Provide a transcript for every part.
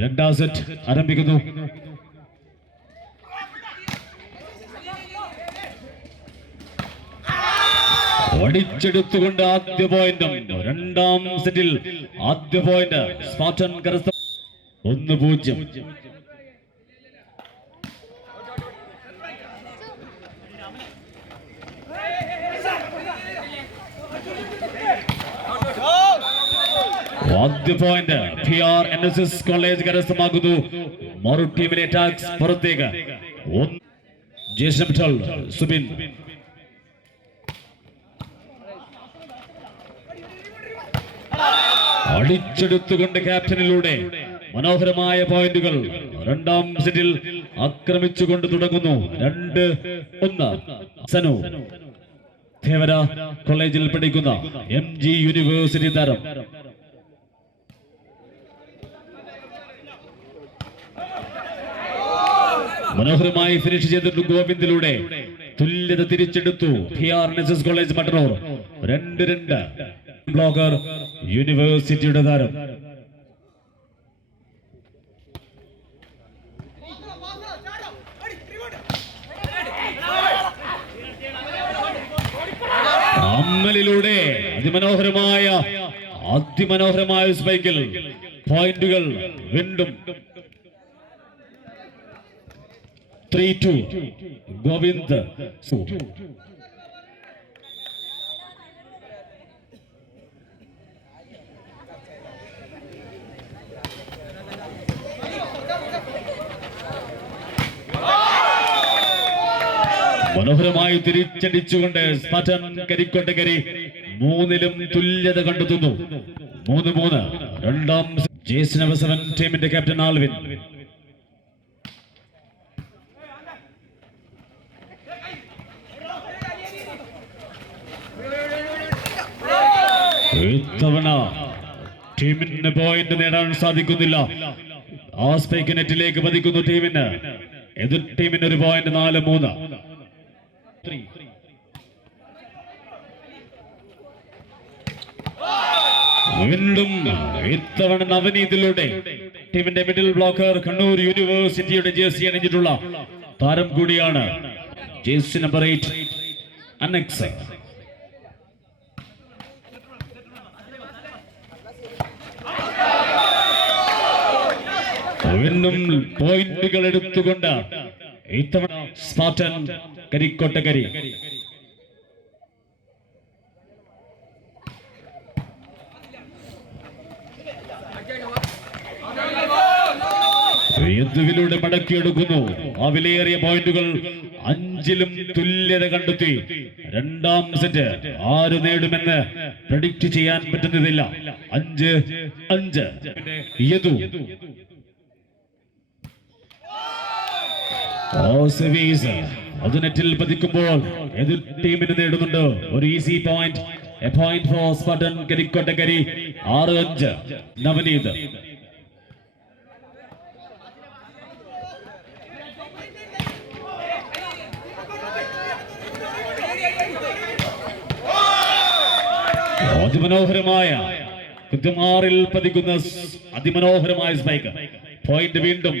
രണ്ടാം സെറ്റ് ആരംഭിക്കുന്നു. ഒടിച്ചെടുത്തുകൊണ്ട് ആദ്യ പോയിന്റും രണ്ടാം സെറ്റിൽ ആദ്യ പോയിന്റ് സ്പാർട്ടൻ കരസ്ഥ 1-0. ആദ്യ പോയിന്റ് PRNSS കോളേജ് കരസ്ഥമാക്കുന്നു. മറു ടീമിലെ അറ്റാക്സ് പുറത്തേക്ക്. ജേഷൻ സുബിൻ അടിച്ചെടുത്തുകൊണ്ട് ക്യാപ്റ്റനിലൂടെ മനോഹരമായ പോയിന്റുകൾ രണ്ടാം സെറ്റിൽ ആക്രമിച്ചുകൊണ്ട് തുടങ്ങുന്നു. 2-1. സനു ദേവര കോളേജിൽ പഠിക്കുന്ന MG യൂണിവേഴ്സിറ്റി താരം മനോഹരമായി ഫിനിഷ് ചെയ്തിട്ട് ഗോവിന്ദിലൂടെ തുല്യത തിരിച്ചെടുത്തു. PRNSS college Mattannur 2-2. ബ്ലോക്കർ യൂണിവേഴ്സിറ്റിയുടെ താരം അമ്മലിലൂടെ അതിമനോഹരമായ സ്പൈക്കിൽ പോയിന്റുകൾ വീണ്ടും 3-2. ഗോവിന്ദ് മനോഹരമായി തിരിച്ചടിച്ചുകൊണ്ട് സ്പാർട്ടൻ കരിക്കോട്ടക്കരി 3-ലും തുല്യത കണ്ടെത്തുന്നു. 3-3. രണ്ടാം JS7 ടീമിന്റെ ക്യാപ്റ്റൻ ആൽവിൻ ഇത്തവണ ടീമിന് പോയിന്റ് നേടാൻ സാധിക്കുന്നില്ല. ആ സ്പൈക്ക് നെറ്റിലേക്ക് പതിക്കുന്നു ടീമിന്. എതിർ ടീമിന് ഒരു പോയിന്റ്. 4-3. വീണ്ടും ഇത്തവണ നവനീതിലൂടെ ടീമിന്റെ മിഡിൽ ബ്ലോക്കർ കണ്ണൂർ യൂണിവേഴ്സിറ്റിയുടെ ജേഴ്സി അണിഞ്ഞിട്ടുള്ള താരം കൂടിയാണ്. Jersey number 8 annexe. വീണ്ടും പോയിന്റുകൾ എടുത്തുകൊണ്ട് ഇത്തവണ സ്പാർട്ടൻ കരിക്കോട്ടക്കരി യുദ്ധത്തിലൂടെ മടക്കിയെടുക്കുന്നു. ആ വിലയേറിയ പോയിന്റുകൾ 5-ലും തുല്യത കണ്ടെത്തി. രണ്ടാം സെറ്റ് ആര് നേടുമെന്ന് പ്രഡിക്റ്റ് ചെയ്യാൻ പറ്റുന്നതില്ല. 5-5. യദു അത് നെറ്റിൽ പതിക്കുമ്പോൾ എതിർ ടീമിന് നേടുന്നുണ്ട് ഒരു easy point. A point for Spartan Karikkottakkari. 6-5. Navaneeth അതിമനോഹരമായ കൃത്യമാറിൽ പതിക്കുന്ന അതിമനോഹരമായ സ്പൈക്ക്. പോയിന്റ് വീണ്ടും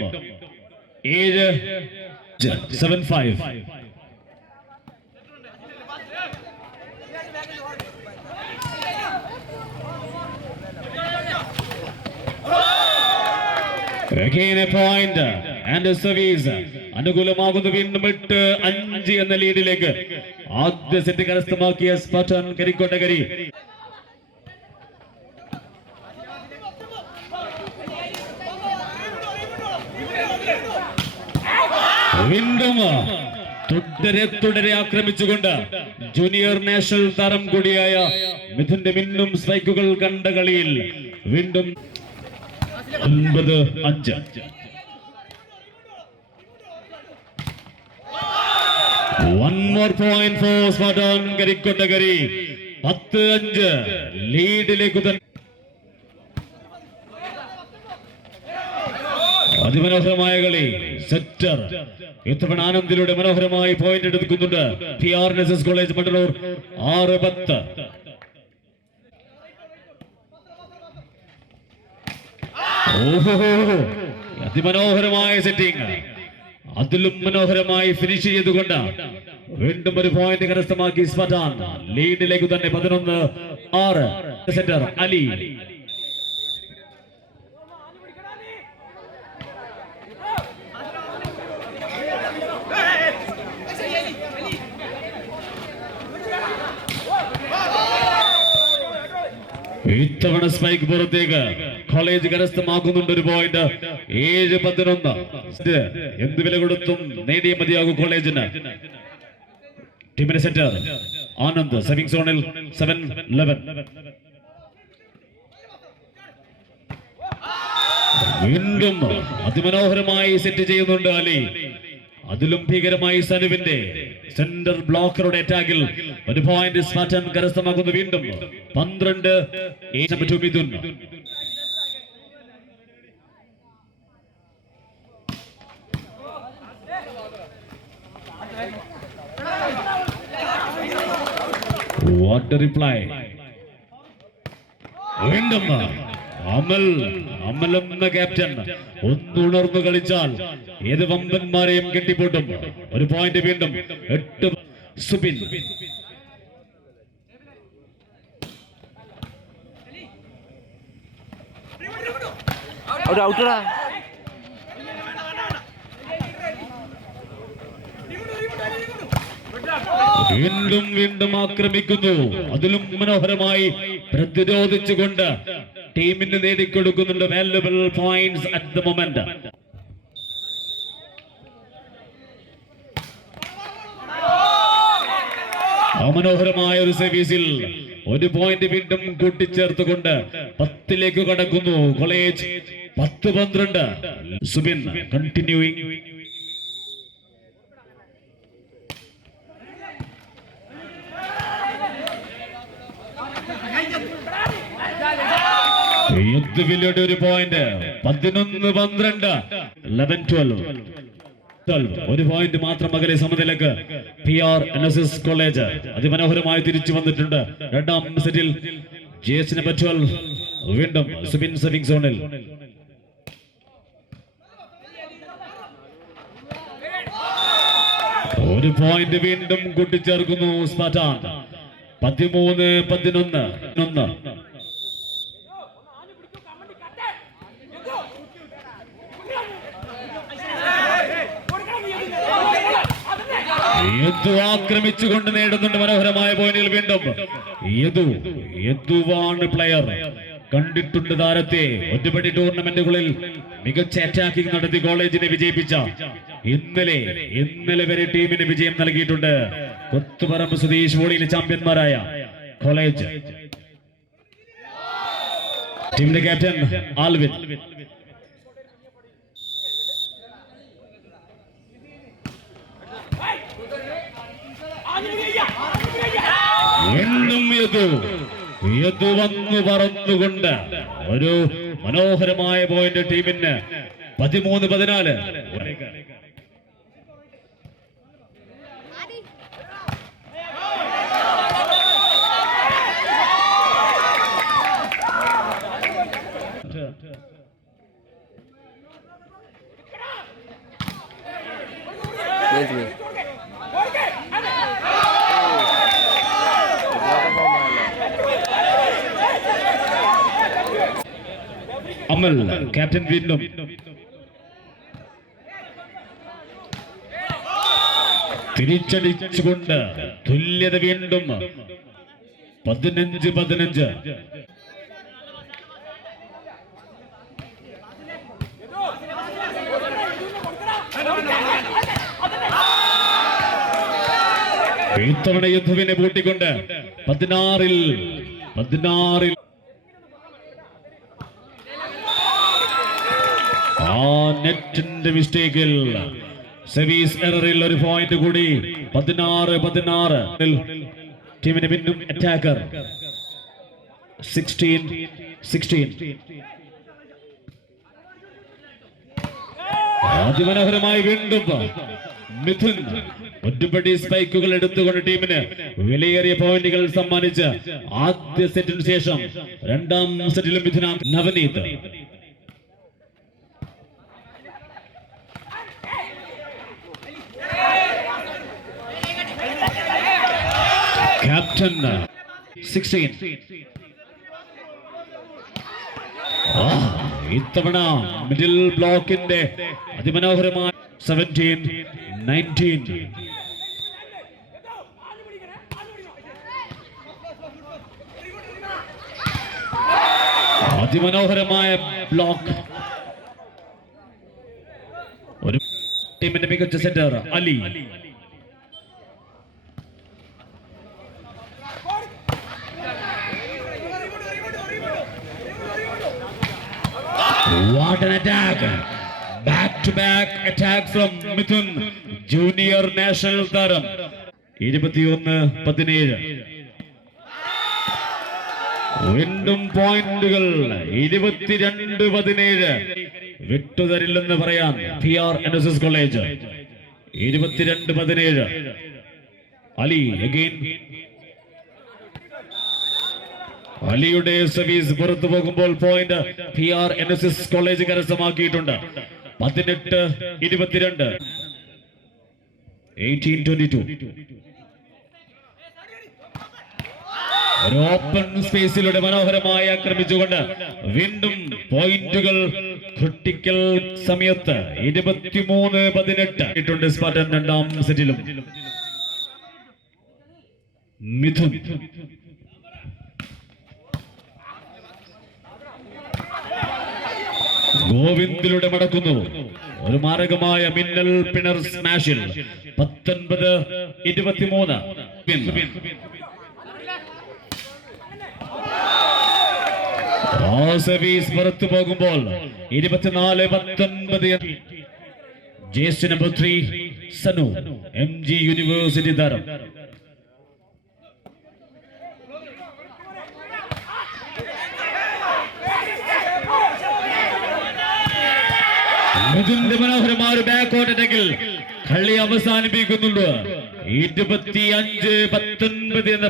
7-5. Again a point and a service. അനുകൂലമാകുന്നു. വീണ്ടും 8-5 എന്ന ലീഡിലേക്ക് ആദ്യ സെറ്റ് കരസ്ഥമാക്കിയ സ്പാർട്ടൻ കരിക്കോട്ടക്കരി. വീണ്ടും തുടരെ ആക്രമിച്ചുകൊണ്ട് ജൂനിയർ നാഷണൽ താരം കൂടിയായ മിഥുന്റെ മിന്നും സ്ട്രൈക്കുകൾ കണ്ട കളിയിൽ വീണ്ടും 9-5. One more point for Spartan കരിക്കോട്ടക്കരി. 10-5 ലീഡിലേക്ക് തന്നെ. അതിമനോഹരമായ കളി. സെറ്റർ ഇത്തവണ ആനന്ദിലൂടെ മനോഹരമായി പോയിന്റ് എടുക്കുന്നുണ്ട്. PRNSS college Mattannur 6-10. ഓഹോ അതിമനോഹരമായ സെറ്റിംഗ്, അതിലും മനോഹരമായി ഫിനിഷ് ചെയ്തുകൊണ്ട് വീണ്ടും ഒരു പോയിന്റ് കരസ്ഥമാക്കി സ്പർട്ടാൻ ലീഡിലേക്ക് തന്നെ 11-6. സെന്റർ അലി ഇത്തവണ സ്പൈക്ക് പുറത്തേക്ക് കോളേജ് കരസ്ഥമാക്കുന്നുണ്ട് ഒരു പോയിന്റ്. 7-11. എന്ത് വില കൊടുത്തും നേടിയ മതിയാകും കോളേജിന്. ടീമിന്റെ സെന്റർ ആനന്ദ് സേവിംഗ് സോണിൽ 7-11. വീണ്ടും അതിമനോഹരമായി സെറ്റ് ചെയ്യുന്നുണ്ട് അലി. അതിലും ഭീകരമായി സനുവിന്റെ സെന്റർ ബ്ലോക്കറുടെ അറ്റാക്കിൽ ഒരു പോയിന്റ് സ്പാർട്ടൻ കരസ്ഥമാക്കുന്നു. വീണ്ടും 12 മിഥുൻ. What reply. വീണ്ടും അമൽ എന്ന ക്യാപ്റ്റൻ ഒന്നുണർന്നു കളിച്ചാൽ ഏത് വമ്പന്മാരെയും കെട്ടിപ്പൊട്ടും. ഒരു പോയിന്റ് വീണ്ടും 8. സുബിൻ വീണ്ടും വീണ്ടും ആക്രമിക്കുന്നു. അതിലും മനോഹരമായി പ്രതിരോധിച്ചുകൊണ്ട് ടീമിന് നേടിക്കൊടുക്കുന്നുണ്ട് valuable points at the moment. മനോഹരമായ ഒരു സർവീസിൽ ഒരു പോയിന്റ് വീണ്ടും കൂട്ടിച്ചേർത്തുകൊണ്ട് 10ലേക്ക് കടക്കുന്നു കോളേജ്. 10-12. സുബിൻ കണ്ടിന്യൂയിങ്. യുദ്ധവിലയുടെ ഒരു പോയിന്റ്. 11-12. 11-12. ഒരു പോയിന്റ് മാത്രം അകലെ സമനിലക്ക് PR NSS കോളേജ് അതിമനോഹരമായി തിരിച്ചു വന്നിട്ടുണ്ട്. രണ്ടാം സെറ്റിൽ JS നമ്പർ 12 വീണ്ടും സുബിൻ സേവിംഗ് സോണിൽ. ഒരു പോയിന്റ് വീണ്ടും കൂട്ടിച്ചേർക്കുന്നു സ്പാർട്ടാൻ. 13-11. ആക്രമിച്ചുകൊണ്ട് നേടുന്നുണ്ട് മനോഹരമായ പോയിന്റുകൾ. വീണ്ടും യദുവാണ് പ്ലെയർ. കണ്ടിട്ടുണ്ട് താരത്തെ. ഒറ്റപ്പെട്ടി ടൂർണമെന്റുകളിൽ മികച്ച അറ്റാക്കിംഗ് നടത്തി കോളേജിനെ വിജയിപ്പിച്ച ഇന്നലെ വരെ ടീമിന് വിജയം നൽകിയിട്ടുണ്ട്. കൊത്തുപറമ്പ് സ്വദേശ് വോളിയിലെ ചാമ്പ്യന്മാരായ കോളേജ്. ടീമിന്റെ ക്യാപ്റ്റൻ ആൽവിൻ. വീണ്ടും യദു വന്നു പറന്നുകൊണ്ട് ഒരു മനോഹരമായ പോയിന്റ് ടീമിന്. 13-14. അമൽ ക്യാപ്റ്റൻ വീണ്ടും. തിരിച്ചടിച്ചുകൊണ്ട് തുല്യത വീണ്ടും. 15-15. ഇത്തവണ യുദ്ധവിനെ പൂട്ടിക്കൊണ്ട് 16-16. നെറ്റിന്റെ മിസ്റ്റേക്കിൽ സർവീസ് എററിൽ ഒരു പോയിന്റ് കൂടി. 16-16. ടീമിന് വീണ്ടും അറ്റാക്കർ. 16-16. അതിമനോഹരമായി വീണ്ടും മിഥുൻ ഒറ്റപ്പെട്ടി സ്പൈക്കുകൾ എടുത്തുകൊണ്ട് ടീമിന് വിലയേറിയ പോയിന്റുകൾ സമ്മാനിച്ച് ആദ്യ സെറ്റിന് ശേഷം രണ്ടാം സെറ്റിലും മിഥുന. നവനീത് 10, 16. ഇത്തവണ മിഡിൽ ബ്ലോക്കിന്റെ അതിമനോഹരമായ 17, 19. അതിമനോഹരമായ ബ്ലോക്ക്. ഒരു ടീമിന്റെ മികച്ച centre Ali. What an attack! Back-to-back attack from Mithun, junior national താരം. 21-17. വീണ്ടും പോയിന്റുകൾ 22-17. വിട്ടുതരില്ലെന്ന് പറയാൻ PR NSS college. 22-17. Ali again. അലിയുടെ സർവീസ് പുറത്തു പോകുമ്പോൾ പോയിന്റ് PR NSS കോളേജ് കരസ്ഥമാക്കിയിട്ടുണ്ട്. 18-22. 18-22. ഒരു ഓപ്പൺ സ്പേസിലൂടെ മനോഹരമായി ആക്രമിച്ചുകൊണ്ട് വീണ്ടും പോയിന്റുകൾ ക്രിട്ടിക്കൽ സമയത്ത് 23-18 സ്പാർട്ടൻ രണ്ടാം സെറ്റിലും. മിഥുൻ ഗോവിന്ദിലൂടെ മടക്കുന്നു. ഒരു മാരകമായ മിന്നൽ പിണർ സ്മാഷിൽ 19-23. സർവീസ് പുറത്തു പോകുമ്പോൾ 24-19. ജ്യേഷ്ഠ നമ്പർ 3 സനു MG യൂണിവേഴ്സിറ്റി താരം. ഇതിന്റെ മനോഹരമായ ഒരു ബാക്കോട്ട് അറ്റാക്കിൽ കളി അവസാനിപ്പിക്കുന്നുണ്ട്. 25-19 എന്ന